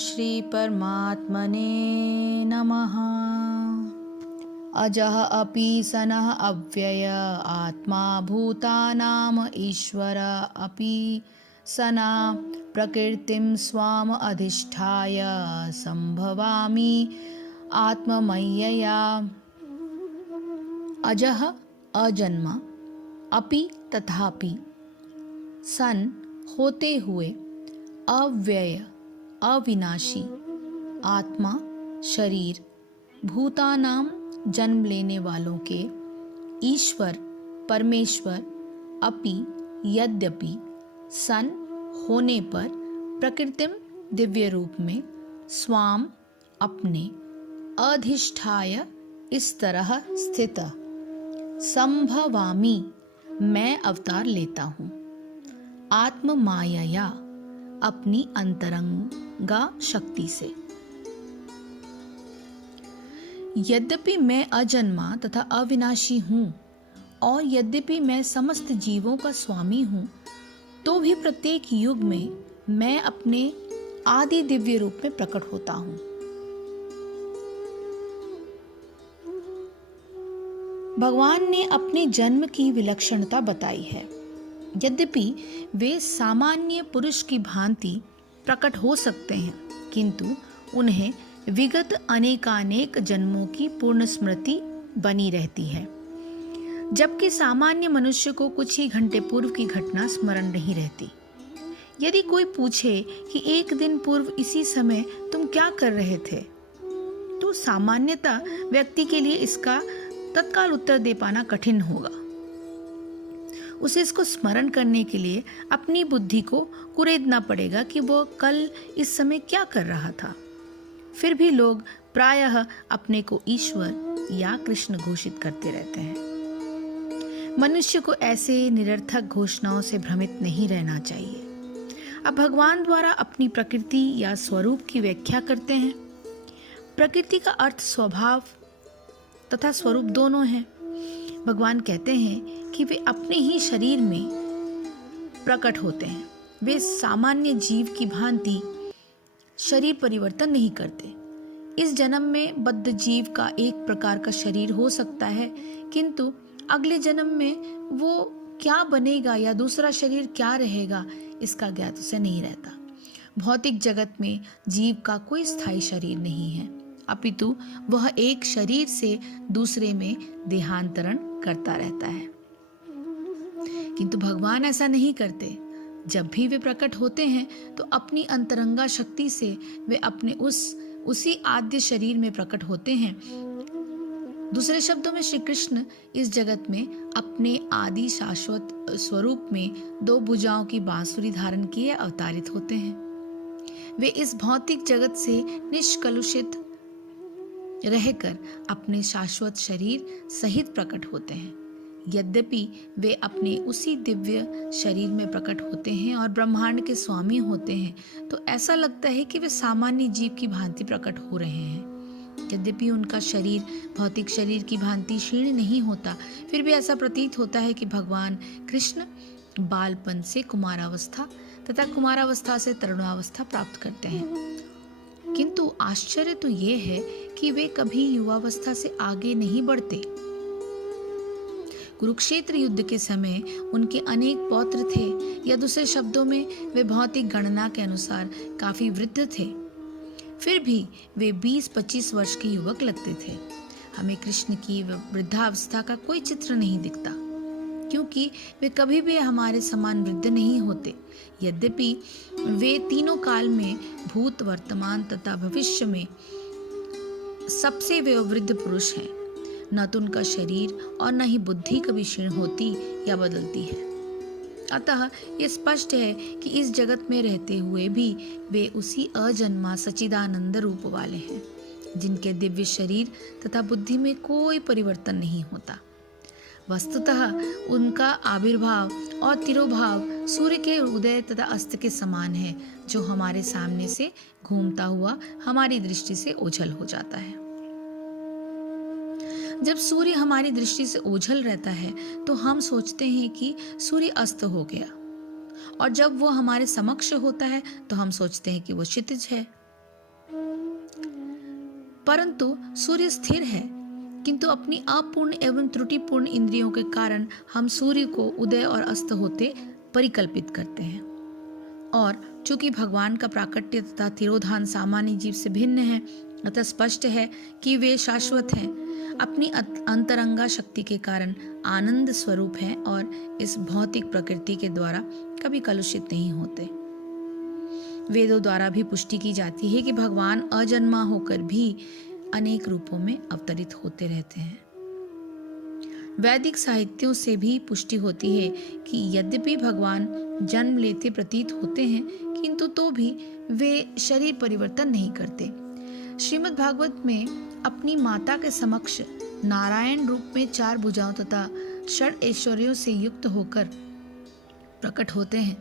श्री परमात्मने नमः। अजः अपि सनः अव्यय आत्मा भूतानाम् ईश्वर अपि सना प्रकृतिं स्वाम अधिष्ठाय संभवामि आत्ममय्यया। अजः अजन्मा, अपि तथापि, सन होते हुए, अव्यय अविनाशी, आत्मा शरीर, भूतानाम जन्म लेने वालों के, ईश्वर परमेश्वर, अपि यद्यपि, सन होने पर, प्रकृतिम दिव्य रूप में, स्वाम अपने, अधिष्ठाय इस तरह स्थित, संभवामि मैं अवतार लेता हूँ, आत्म मायया अपनी अंतरंगा शक्ति से। यद्यपि मैं अजन्मा तथा अविनाशी हूँ और यद्यपि मैं समस्त जीवों का स्वामी हूँ, तो भी प्रत्येक युग में मैं अपने आदि दिव्य रूप में प्रकट होता हूँ। भगवान ने अपने जन्म की विलक्षणता बताई है। यद्यपि वे सामान्य पुरुष की भांति प्रकट हो सकते हैं, किंतु उन्हें विगत अनेकानेक जन्मों की पूर्ण स्मृति बनी रहती है, जबकि सामान्य मनुष्य को कुछ ही घंटे पूर्व की घटना स्मरण नहीं रहती। यदि कोई पूछे कि एक दिन पूर्व इसी समय तुम क्या कर रहे थे, तो सामान्यतः व्यक्ति के लिए इसका तत्काल उत्तर दे पाना कठिन होगा। उसे इसको स्मरण करने के लिए अपनी बुद्धि को कुरेदना पड़ेगा कि वह कल इस समय क्या कर रहा था। फिर भी लोग प्रायः अपने को ईश्वर या कृष्ण घोषित करते रहते हैं। मनुष्य को ऐसे निरर्थक घोषणाओं से भ्रमित नहीं रहना चाहिए। अब भगवान द्वारा अपनी प्रकृति या स्वरूप की व्याख्या करते हैं। प्रकृति का अर्थ स्वभाव तथा स्वरूप दोनों है। भगवान कहते हैं कि वे अपने ही शरीर में प्रकट होते हैं। वे सामान्य जीव की भांति शरीर परिवर्तन नहीं करते। इस जन्म में बद्ध जीव का एक प्रकार का शरीर हो सकता है, किंतु अगले जन्म में वो क्या बनेगा या दूसरा शरीर क्या रहेगा, इसका ज्ञात उसे नहीं रहता। भौतिक जगत में जीव का कोई स्थायी शरीर नहीं है, अपितु वह एक शरीर से दूसरे में देहांतरण करता रहता है। किंतु भगवान ऐसा नहीं करते। जब भी वे प्रकट होते हैं तो अपनी अंतरंगा शक्ति से वे अपने उसी आद्य शरीर में प्रकट होते हैं। दूसरे शब्दों में श्री कृष्ण इस जगत में अपने आदि शाश्वत स्वरूप में दो भुजाओं की बांसुरी धारण किए अवतारित होते हैं। वे इस भौतिक जगत से निष्कलुषित रहकर अपने शाश्वत शरीर सहित प्रकट होते हैं। यद्यपि वे अपने उसी दिव्य शरीर में प्रकट होते हैं और ब्रह्मांड के स्वामी होते हैं, तो ऐसा लगता है कि वे सामान्य जीव की भांति प्रकट हो रहे हैं। यद्यपि उनका शरीर भौतिक शरीर की भांति क्षीण नहीं होता, फिर भी ऐसा प्रतीत होता है कि भगवान कृष्ण बालपन से कुमारावस्था तथा कुमारावस्था से तरुणावस्था प्राप्त करते हैं। किंतु आश्चर्य तो ये है कि वे कभी युवावस्था से आगे नहीं बढ़ते। कुरुक्षेत्र युद्ध के समय उनके अनेक पौत्र थे, या दूसरे शब्दों में वे भौतिक गणना के अनुसार काफी वृद्ध थे। फिर भी वे 20-25 वर्ष के युवक लगते थे। हमें कृष्ण की वृद्धावस्था का कोई चित्र नहीं दिखता, क्योंकि वे कभी भी हमारे समान वृद्ध नहीं होते। यद्यपि वे तीनों काल में, भूत, वर्तमान तथा भविष्य में सबसे वयोवृद्ध पुरुष हैं। न तो उनका शरीर और न ही बुद्धि कभी क्षीण होती या बदलती है। अतः ये स्पष्ट है कि इस जगत में रहते हुए भी वे उसी अजन्मा सच्चिदानंद रूप वाले हैं, जिनके दिव्य शरीर तथा बुद्धि में कोई परिवर्तन नहीं होता। वस्तुतः उनका आविर्भाव और तिरोभाव सूर्य के उदय तथा अस्त के समान है, जो हमारे सामने से घूमता हुआ हमारी दृष्टि से ओझल हो जाता है। जब सूर्य हमारी दृष्टि से ओझल रहता है तो हम सोचते हैं कि सूर्य अस्त हो गया, और जब वो हमारे समक्ष होता है तो हम सोचते हैं कि वो क्षितिज है। परंतु सूर्य स्थिर है, किंतु अपनी अपूर्ण एवं त्रुटिपूर्ण इंद्रियों के कारण हम सूर्य को उदय और अस्त होते परिकल्पित करते हैं। और चूंकि भगवान का प्राकट्य तथा तिरोधान सामान्य जीव से भिन्न है, अतः स्पष्ट है कि वे शाश्वत हैं, अपनी अंतरंगा शक्ति के कारण आनंद स्वरूप हैं और इस भौतिक प्रकृति के द्वारा कभी कलुषित नहीं होते। वेदों द्वारा भी पुष्टि की जाती है कि भगवान अजन्मा होकर भी अनेक रूपों में अवतरित होते रहते हैं। वैदिक साहित्यों से भी पुष्टि होती है कि यद्यपि भगवान जन्म लेते प्रतीत होते हैं, किंतु तो भी वे शरीर परिवर्तन नहीं करते। श्रीमद् भागवत में अपनी माता के समक्ष नारायण रूप में 4 भुजाओं तथा 6 ऐश्वर्यों से युक्त होकर प्रकट होते हैं।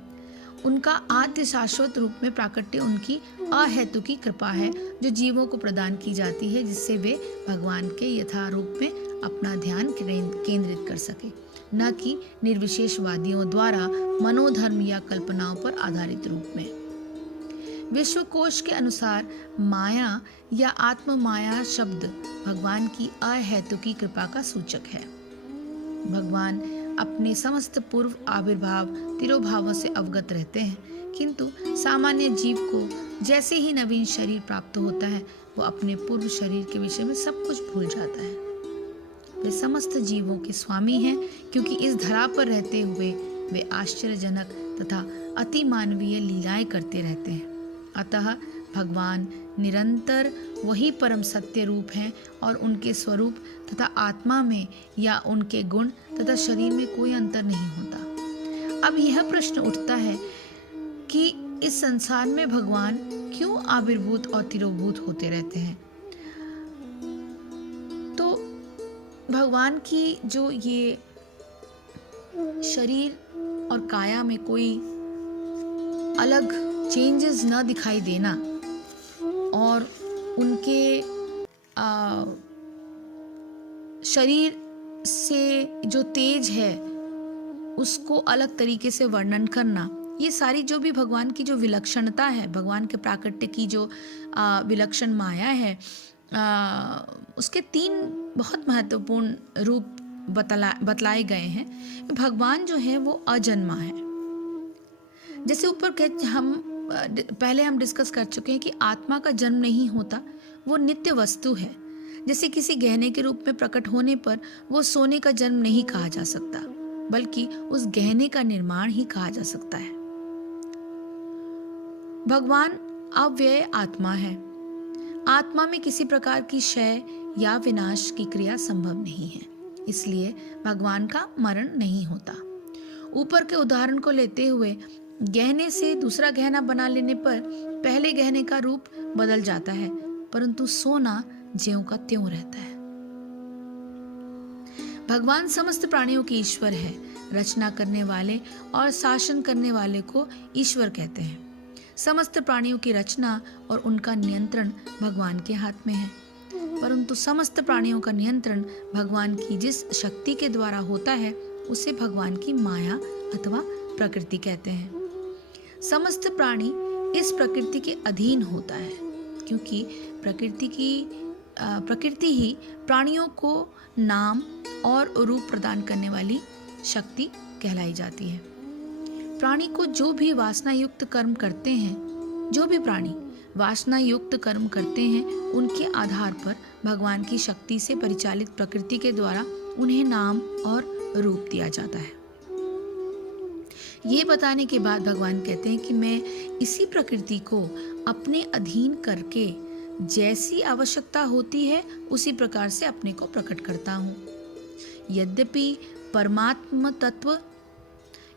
उनका आद्य शाश्वत रूप में प्राकट्य उनकी अहेतु की कृपा है, जो जीवों को प्रदान की जाती है, जिससे वे भगवान के यथारूप में अपना ध्यान केंद्रित कर सके, न कि निर्विशेषवादियों द्वारा मनोधर्म या कल्पनाओं पर आधारित रूप में। विश्वकोश के अनुसार माया या आत्म माया शब्द भगवान की अहेतु की कृपा का सूचक है। भगवान अपने समस्त पूर्व आविर्भाव तिरोभावों से अवगत रहते हैं, किंतु सामान्य जीव को जैसे ही नवीन शरीर प्राप्त होता है, वो अपने पूर्व शरीर के विषय में सब कुछ भूल जाता है। वे समस्त जीवों के स्वामी हैं, क्योंकि इस धरा पर रहते हुए वे आश्चर्यजनक तथा अति मानवीय लीलाएं करते रहते हैं। अतः भगवान निरंतर वही परम सत्य रूप हैं और उनके स्वरूप तथा आत्मा में या उनके गुण तथा शरीर में कोई अंतर नहीं होता। अब यह प्रश्न उठता है कि इस संसार में भगवान क्यों आविर्भूत और तिरोभूत होते रहते हैं। तो भगवान की जो ये शरीर और काया में कोई अलग चेंजेस न दिखाई देना और उनके शरीर से जो तेज है उसको अलग तरीके से वर्णन करना, ये सारी जो भी भगवान की जो विलक्षणता है, भगवान के प्राकट्य की जो विलक्षण माया है, उसके 3 बहुत महत्वपूर्ण रूप बतलाए गए हैं। भगवान जो है वो अजन्मा है। जैसे ऊपर पहले हम डिस्कस कर चुके हैं कि आत्मा का जन्म नहीं होता, वो नित्य वस्तु है। जैसे किसी गहने के रूप में प्रकट होने पर वो सोने का जन्म नहीं कहा जा सकता, बल्कि उस गहने का निर्माण ही कहा जा सकता है। भगवान अव्यय आत्मा है। आत्मा में किसी प्रकार की क्षय या विनाश की क्रिया संभव नहीं है, इसलिए भगवान का मरण नहीं होता। ऊपर के उदाहरण को लेते हुए गहने से दूसरा गहना बना लेने पर पहले गहने का रूप बदल जाता है, परंतु सोना ज्यों का त्यों रहता है। भगवान समस्त प्राणियों के ईश्वर है। रचना करने वाले और शासन करने वाले को ईश्वर कहते हैं। समस्त प्राणियों की रचना और उनका नियंत्रण भगवान के हाथ में है, परंतु समस्त प्राणियों का नियंत्रण भगवान की जिस शक्ति के द्वारा होता है उसे भगवान की माया अथवा प्रकृति कहते हैं। समस्त प्राणी इस प्रकृति के अधीन होता है, क्योंकि प्रकृति ही प्राणियों को नाम और रूप प्रदान करने वाली शक्ति कहलाई जाती है। प्राणी को जो भी वासना युक्त कर्म करते हैं, उनके आधार पर भगवान की शक्ति से परिचालित प्रकृति के द्वारा उन्हें नाम और रूप दिया जाता है। ये बताने के बाद भगवान कहते हैं कि मैं इसी प्रकृति को अपने अधीन करके जैसी आवश्यकता होती है उसी प्रकार से अपने को प्रकट करता हूँ। यद्यपि परमात्म तत्व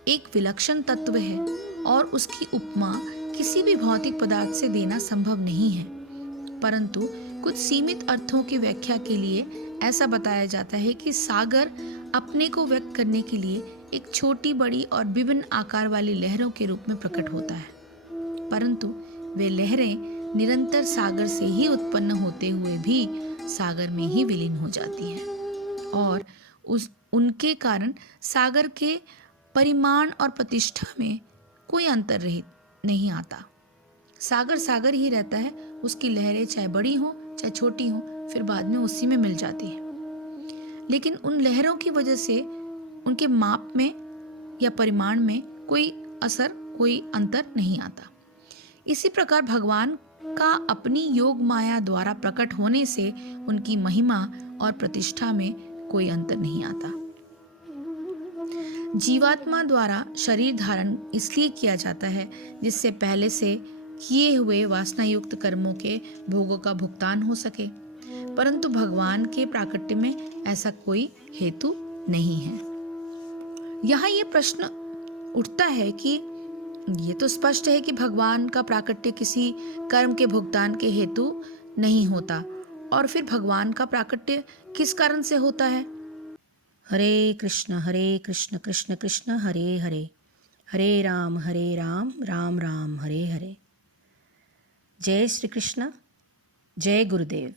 एक विलक्षण तत्व है और उसकी उपमा किसी भी भौतिक पदार्थ से देना संभव नहीं है, परंतु कुछ सीमित अर्थों की व्याख्या के लिए ऐसा बताया जाता है कि सागर अपने को व्यक्त करने के लिए एक छोटी बड़ी और विभिन्न आकार वाली लहरों के रूप में प्रकट होता है, परंतु वे लहरें निरंतर सागर से ही उत्पन्न होते हुए भी सागर में ही विलीन हो जाती हैं और उनके कारण सागर के परिमाण और प्रतिष्ठा में कोई अंतर नहीं आता। सागर सागर ही रहता है, उसकी लहरें चाहे बड़ी हों चाहे छोटी हो, फिर बाद में उसी में मिल जाती है। लेकिन उन लहरों की वजह से उनके माप में या परिमाण में कोई असर, कोई अंतर नहीं आता। इसी प्रकार भगवान का अपनी योग माया द्वारा प्रकट होने से उनकी महिमा और प्रतिष्ठा में कोई अंतर नहीं आता। जीवात्मा द्वारा शरीर धारण इसलिए किया जाता है जिससे पहले से किए हुए वासना युक्त कर्मों के भोगों का भुगतान हो सके, परंतु भगवान के प्राकट्य में ऐसा कोई हेतु नहीं है। यहाँ ये प्रश्न उठता है कि ये तो स्पष्ट है कि भगवान का प्राकट्य किसी कर्म के भुगतान के हेतु नहीं होता, और फिर भगवान का प्राकट्य किस कारण से होता है? हरे कृष्ण कृष्ण कृष्ण हरे हरे, हरे राम राम राम हरे हरे। जय श्री कृष्ण, जय गुरुदेव।